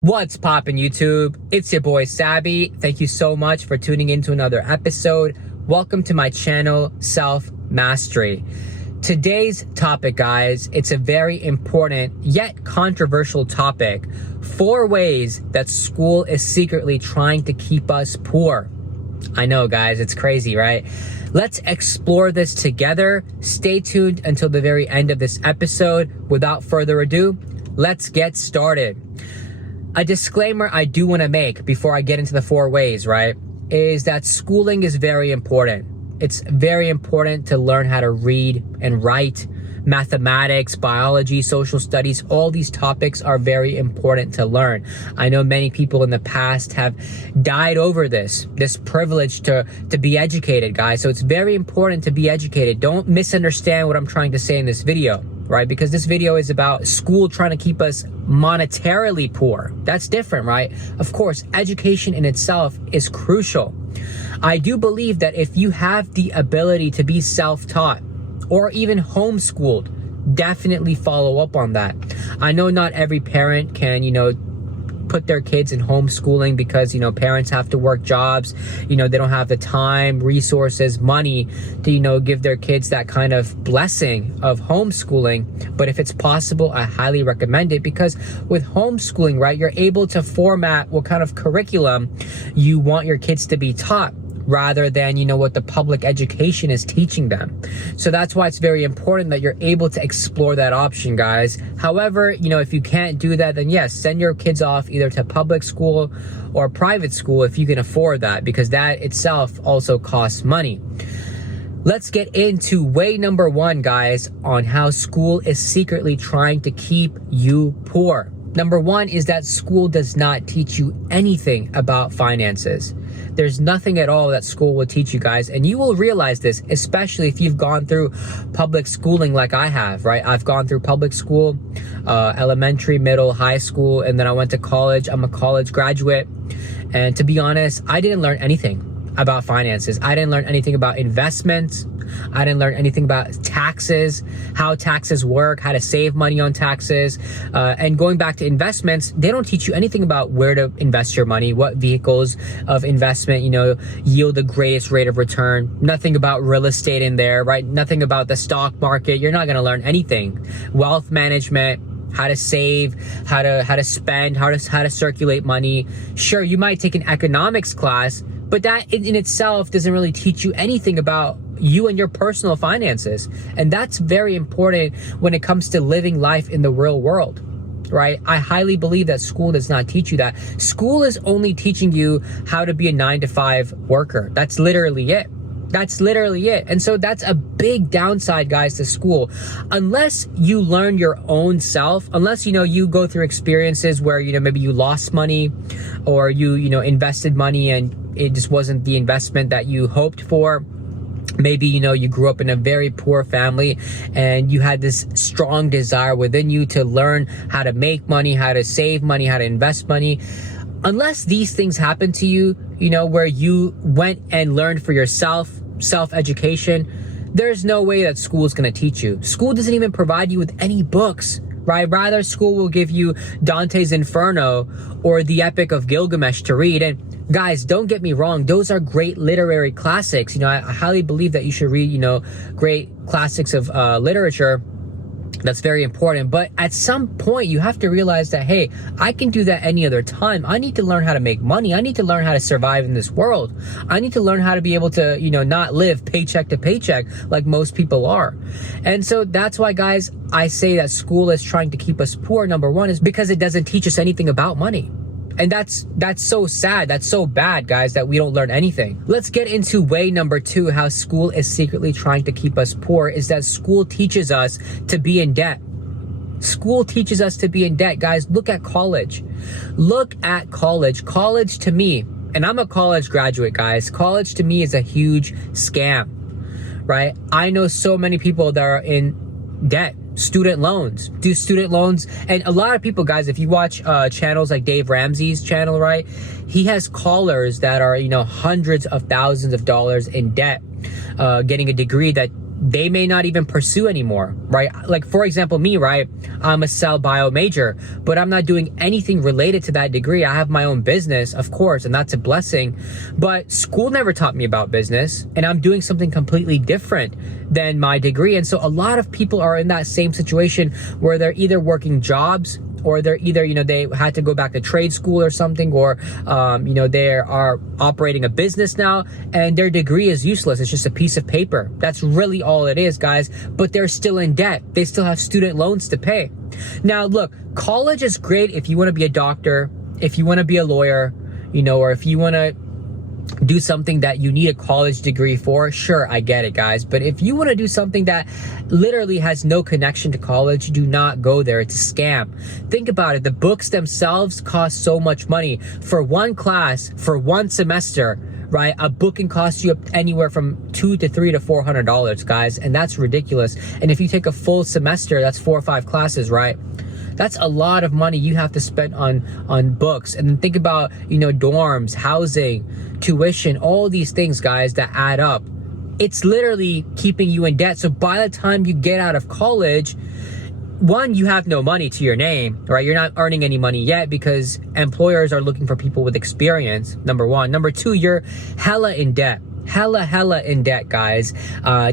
What's poppin' YouTube? It's your boy Sabby. Thank you so much for tuning in to another episode. Welcome to my channel, Self Mastery. Today's topic, guys, it's a very important yet controversial topic. 4 ways that school is secretly trying to keep us poor. I know, guys, it's crazy, right? Let's explore this together. Stay tuned until the very end of this episode. Without further ado, let's get started. A disclaimer I do want to make before I get into the 4 ways, right, is that schooling is very important. It's very important to learn how to read and write. Mathematics, biology, social studies, all these topics are very important to learn. I know many people in the past have died over this privilege to be educated, guys. So it's very important to be educated. Don't misunderstand what I'm trying to say in this video, right? Because this video is about school trying to keep us monetarily poor. That's different, right? Of course, education in itself is crucial. I do believe that if you have the ability to be self-taught or even homeschooled, definitely follow up on that. I know not every parent can, put their kids in homeschooling because, parents have to work jobs. They don't have the time, resources, money to, give their kids that kind of blessing of homeschooling. But if it's possible, I highly recommend it, because with homeschooling, right, you're able to format what kind of curriculum you want your kids to be taught, rather than, what the public education is teaching them. So that's why it's very important that you're able to explore that option, guys. However, if you can't do that, then yes, send your kids off either to public school or private school if you can afford that, because that itself also costs money. Let's get into way number 1, guys, on how school is secretly trying to keep you poor. Number 1 is that school does not teach you anything about finances. There's nothing at all that school will teach you, guys. And you will realize this, especially if you've gone through public schooling like I have, right? I've gone through public school, elementary, middle, high school, and then I went to college. I'm a college graduate. And to be honest, I didn't learn anything about finances. I didn't learn anything about investments. I didn't learn anything about taxes, how taxes work, how to save money on taxes. And going back to investments, they don't teach you anything about where to invest your money, what vehicles of investment, yield the greatest rate of return. Nothing about real estate in there, right? Nothing about the stock market. You're not going to learn anything. Wealth management, how to save, how to spend, how to circulate money. Sure, you might take an economics class, but that in itself doesn't really teach you anything about you and your personal finances. And that's very important when it comes to living life in the real world, right? I highly believe that school does not teach you that. School is only teaching you how to be a 9-to-5 worker. That's literally it. That's literally it. And so that's a big downside, guys, to school. Unless you learn your own self, unless, you go through experiences where, maybe you lost money or you invested money and it just wasn't the investment that you hoped for. Maybe, you grew up in a very poor family and you had this strong desire within you to learn how to make money, how to save money, how to invest money. Unless these things happen to you, where you went and learned for yourself, self-education, there's no way that school is going to teach you. School doesn't even provide you with any books, right? Rather, school will give you Dante's Inferno or the Epic of Gilgamesh to read. And guys, don't get me wrong, those are great literary classics. I highly believe that you should read, great classics of literature. That's very important. But at some point, you have to realize that, hey, I can do that any other time. I need to learn how to make money. I need to learn how to survive in this world. I need to learn how to be able to, not live paycheck to paycheck like most people are. And so that's why, guys, I say that school is trying to keep us poor. Number 1 is because it doesn't teach us anything about money. And that's so sad. That's so bad, guys, that we don't learn anything. Let's get into way number 2, how school is secretly trying to keep us poor, is that school teaches us to be in debt. School teaches us to be in debt, guys. Look at college. Look at college. College to me, and I'm a college graduate, guys. College to me is a huge scam, right? I know so many people that are in debt. Student loans, and a lot of people, guys, if you watch channels like Dave Ramsey's channel, right, he has callers that are hundreds of thousands of dollars in debt, getting a degree that they may not even pursue anymore, right? Like, for example, me, right? I'm a cell bio major, but I'm not doing anything related to that degree. I have my own business, of course, and that's a blessing. But school never taught me about business, and I'm doing something completely different than my degree. And so a lot of people are in that same situation where they're either working jobs, or they're either, they had to go back to trade school or something, or, they are operating a business now, and their degree is useless. It's just a piece of paper. That's really all it is, guys. But they're still in debt. They still have student loans to pay. Now, look, college is great if you want to be a doctor, if you want to be a lawyer, or if you want to do something that you need a college degree for. Sure, I get it, guys. But if you want to do something that literally has no connection to college, do not go there. It's a scam. Think about it. The books themselves cost so much money. For one class, for one semester, right? A book can cost you anywhere from $200 to $300 to $400, guys. And that's ridiculous. And if you take a full semester, that's 4 or 5 classes, right? That's a lot of money you have to spend on books. And then think about, dorms, housing, tuition, all these things, guys, that add up. It's literally keeping you in debt. So by the time you get out of college, one, you have no money to your name, right? You're not earning any money yet because employers are looking for people with experience, number one. Number two, you're hella in debt. Hella in debt, guys,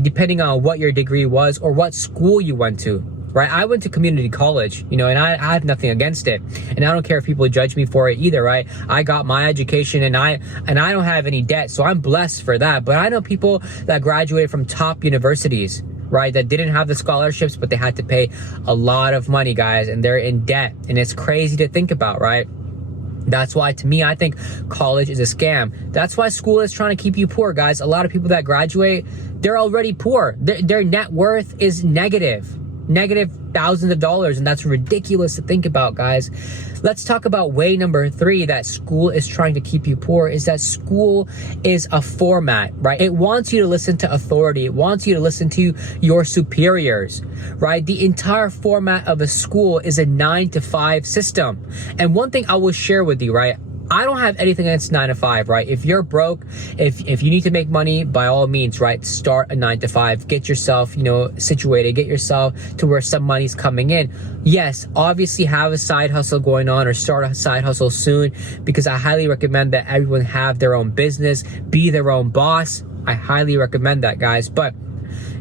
depending on what your degree was or what school you went to. Right? I went to community college, and I have nothing against it. And I don't care if people judge me for it either, right? I got my education and I don't have any debt. So I'm blessed for that. But I know people that graduated from top universities, right? That didn't have the scholarships, but they had to pay a lot of money, guys, and they're in debt. And it's crazy to think about, right? That's why, to me, I think college is a scam. That's why school is trying to keep you poor, guys. A lot of people that graduate, they're already poor. Their net worth is negative thousands of dollars, and that's ridiculous to think about, guys. Let's talk about way number 3 that school is trying to keep you poor, is that school is a format, right? It wants you to listen to authority. It wants you to listen to your superiors, right? The entire format of a school is a 9-to-5 system. And one thing I will share with you, right? I don't have anything against 9 to 5, right? If you're broke, if you need to make money, by all means, right? Start a 9 to 5, get yourself, situated, get yourself to where some money's coming in. Yes, obviously have a side hustle going on or start a side hustle soon, because I highly recommend that everyone have their own business, be their own boss. I highly recommend that, guys. But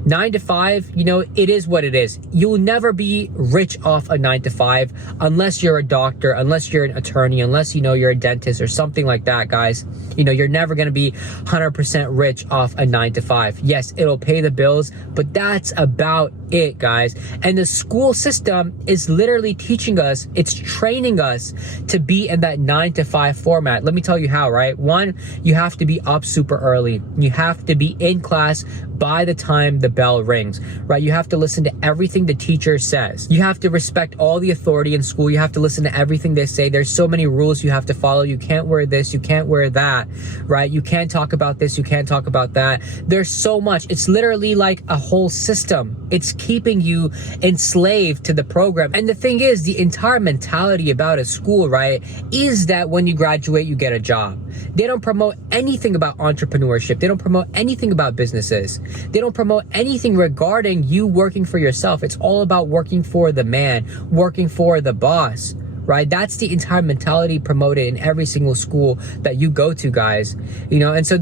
9 to 5, it is what it is. You'll never be rich off a 9 to 5 unless you're a doctor, unless you're an attorney, unless, you're a dentist or something like that, guys. You're never going to be 100% rich off a 9 to 5. Yes, it'll pay the bills, but that's about it, guys. And the school system is literally teaching us, it's training us to be in that 9 to 5 format. Let me tell you how, right? One, you have to be up super early. You have to be in class by the time the bell rings, right? You have to listen to everything the teacher says. You have to respect all the authority in school. You have to listen to everything they say. There's so many rules you have to follow. You can't wear this, you can't wear that, right? You can't talk about this, you can't talk about that. There's so much. It's literally like a whole system. It's keeping you enslaved to the program. And the thing is, the entire mentality about a school, right, is that when you graduate, you get a job. They don't promote anything about entrepreneurship. They don't promote anything about businesses. They don't promote anything regarding you working for yourself. It's all about working for the man, working for the boss, right? That's the entire mentality promoted in every single school that you go to, guys. And so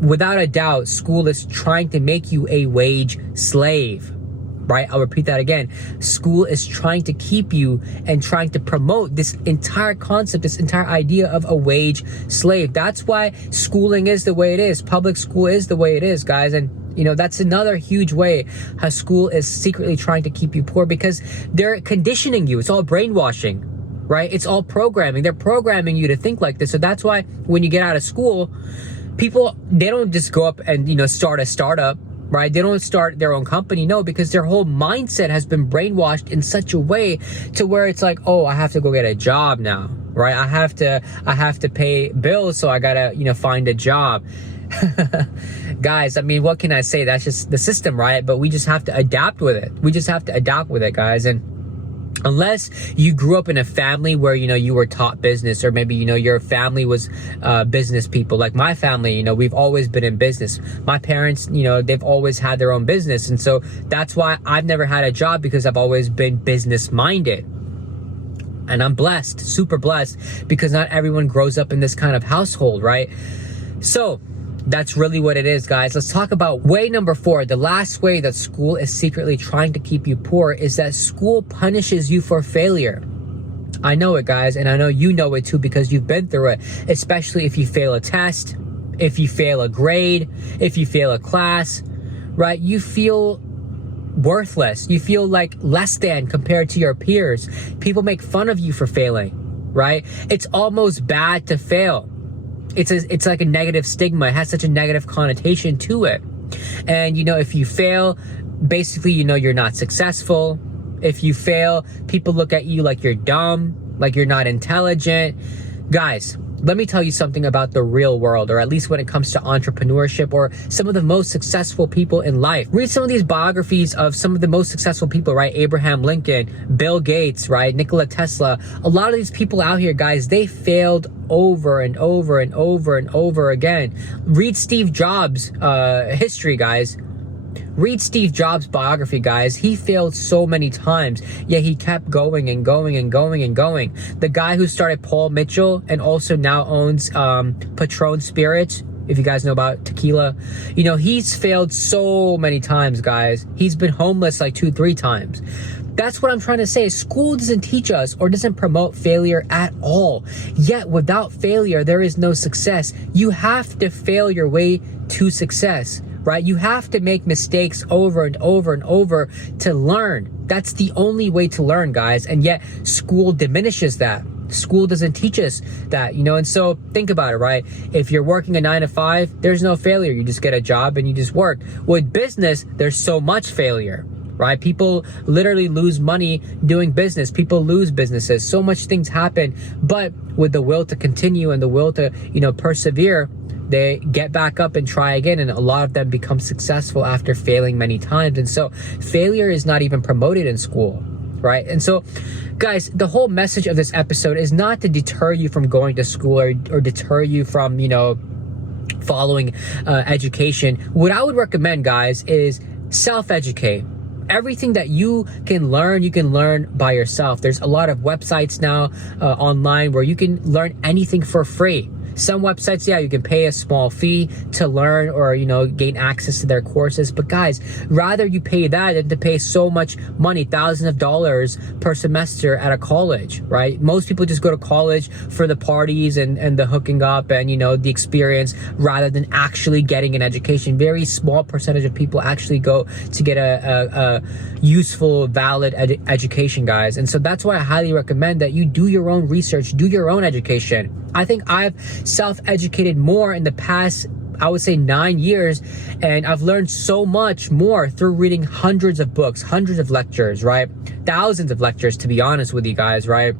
without a doubt, school is trying to make you a wage slave, right? I'll repeat that again. School is trying to keep you and trying to promote this entire concept, this entire idea of a wage slave. That's why schooling is the way it is. Public school is the way it is, guys. And that's another huge way how school is secretly trying to keep you poor, because they're conditioning you. It's all brainwashing, right? It's all programming. They're programming you to think like this. So that's why when you get out of school, people, they don't just go up and, start a startup, right? They don't start their own company. No, because their whole mindset has been brainwashed in such a way to where it's like, oh, I have to go get a job now, right? I have to pay bills. So I gotta, find a job. Guys, I mean, what can I say? That's just the system, right? But we just have to adapt with it. We just have to adapt with it, guys. And Unless you grew up in a family where, you were taught business, or maybe, your family was business people. Like my family, we've always been in business. My parents, they've always had their own business. And so that's why I've never had a job, because I've always been business minded. And I'm blessed, super blessed, because not everyone grows up in this kind of household, right? So that's really what it is, guys. Let's talk about way number 4. The last way that school is secretly trying to keep you poor is that school punishes you for failure. I know it, guys, and I know you know it too, because you've been through it, especially if you fail a test, if you fail a grade, if you fail a class, right? You feel worthless. You feel like less than compared to your peers. People make fun of you for failing, right? It's almost bad to fail. It's like a negative stigma. It has such a negative connotation to it. And, if you fail, basically, you're not successful. If you fail, people look at you like you're dumb, like you're not intelligent. Guys, let me tell you something about the real world, or at least when it comes to entrepreneurship or some of the most successful people in life. Read some of these biographies of some of the most successful people, right? Abraham Lincoln, Bill Gates, right? Nikola Tesla. A lot of these people out here, guys, they failed over and over and over and over again. Read Steve Jobs' history, guys. Read Steve Jobs' biography, guys. He failed so many times, yet he kept going and going and going and going. The guy who started Paul Mitchell and also now owns Patron Spirits, if you guys know about tequila, he's failed so many times, guys. He's been homeless like 2-3 times. That's what I'm trying to say. School doesn't teach us or doesn't promote failure at all. Yet without failure, there is no success. You have to fail your way to success, right? You have to make mistakes over and over and over to learn. That's the only way to learn, guys. And yet school diminishes that. School doesn't teach us that, and so think about it, right? If you're working a 9-to-5, there's no failure. You just get a job and you just work. With business, there's so much failure, right? People literally lose money doing business. People lose businesses. So much things happen, but with the will to continue and the will to, persevere, they get back up and try again. And a lot of them become successful after failing many times. And so failure is not even promoted in school, right? And so, guys, the whole message of this episode is not to deter you from going to school or deter you from, following education. What I would recommend, guys, is self-educate. Everything that you can learn by yourself. There's a lot of websites now online where you can learn anything for free. Some websites, yeah, you can pay a small fee to learn or, gain access to their courses. But guys, rather you pay that than to pay so much money, thousands of dollars per semester at a college, right? Most people just go to college for the parties and the hooking up and, the experience rather than actually getting an education. Very small percentage of people actually go to get a useful, valid education, guys. And so that's why I highly recommend that you do your own research, do your own education. I think I've self-educated more in the past, I would say 9 years, and I've learned so much more through reading hundreds of books, hundreds of lectures, right? Thousands of lectures, to be honest with you guys, right?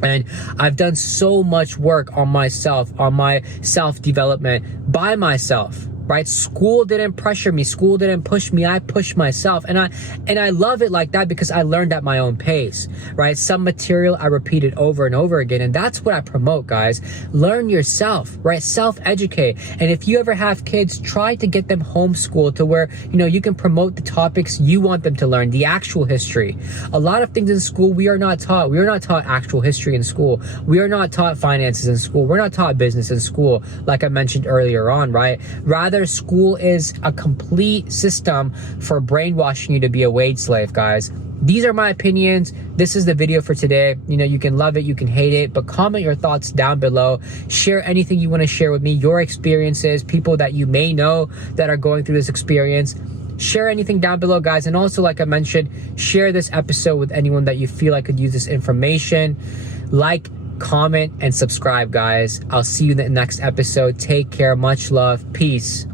And I've done so much work on myself, on my self-development by myself, right? School didn't pressure me. School didn't push me. I pushed myself. And I love it like that because I learned at my own pace, right? Some material I repeated over and over again. And that's what I promote, guys. Learn yourself, right? Self-educate. And if you ever have kids, try to get them homeschooled to where, you can promote the topics you want them to learn, the actual history. A lot of things in school we are not taught. We are not taught actual history in school. We are not taught finances in school. We're not taught business in school, like I mentioned earlier on, right? Rather, school is a complete system for brainwashing you to be a wage slave, guys. These are my opinions. This is the video for today. You can love it, you can hate it, but comment your thoughts down below. Share anything you want to share with me, your experiences, people that you may know that are going through this experience. Share anything down below, guys. And also, like I mentioned, share this episode with anyone that you feel like could use this information. Like, comment, and subscribe, guys. I'll see you in the next episode. Take care. Much love. Peace.